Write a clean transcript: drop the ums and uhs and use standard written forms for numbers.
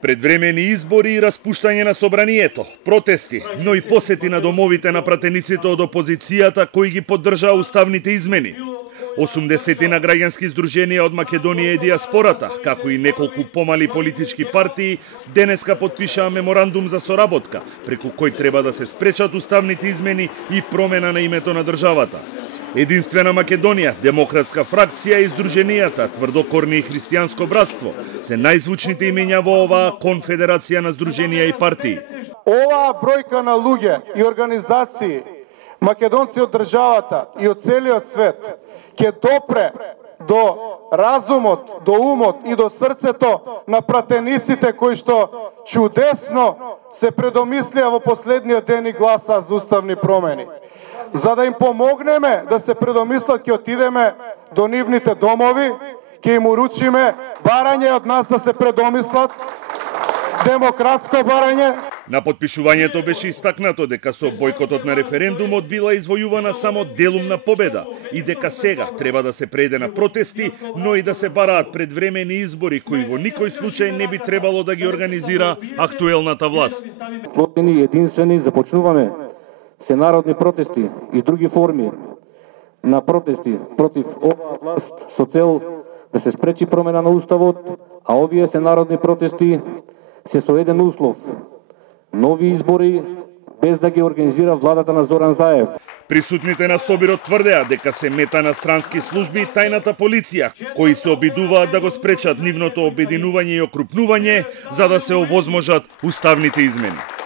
Предвремени избори и распуштање на собранието, протести, но и посети на домовите на пратениците од опозицијата кои ги поддржаа уставните измени. 80 на граѓански здруженија од Македонија и диаспората, како и неколку помали политички партии, денеска потпишаа меморандум за соработка, преку кој треба да се спречат уставните измени и промена на името на државата. Единствена Македонија, демократска фракција и здруженијата Тврдокорни и Христијанско братство се најзвучните имења во оваа конфедерација на здруженија и партии. Оваа бројка на луѓе и организации, македонци од државата и од целиот свет, ќе допре до разумот, до умот и до срцето на пратениците кои што чудесно се предомислија во последниот ден и гласа за уставни промени. За да им помогнеме да се предомислат, ќе отидеме до нивните домови, ќе им уручиме барање од нас да се предомислат, демократско барање. На потпишувањето беше истакнато дека со бојкотот на референдумот била извојувана само делумна победа и дека сега треба да се преде на протести, но и да се бараат предвремени избори кои во никој случај не би требало да ги организира актуелната власт. Сплотени единствени започнуваме всенародни протести и други форми на протести против оваа власт со цел да се спречи промена на уставот, а овие всенародни протести се со еден услов: нови избори без да ги организира владата на Зоран Заев. Присутните на собирот тврдеа дека се мета на странски служби и тајната полиција, кои се обидуваат да го спречат нивното обединување и окрупнување за да се овозможат уставните измени.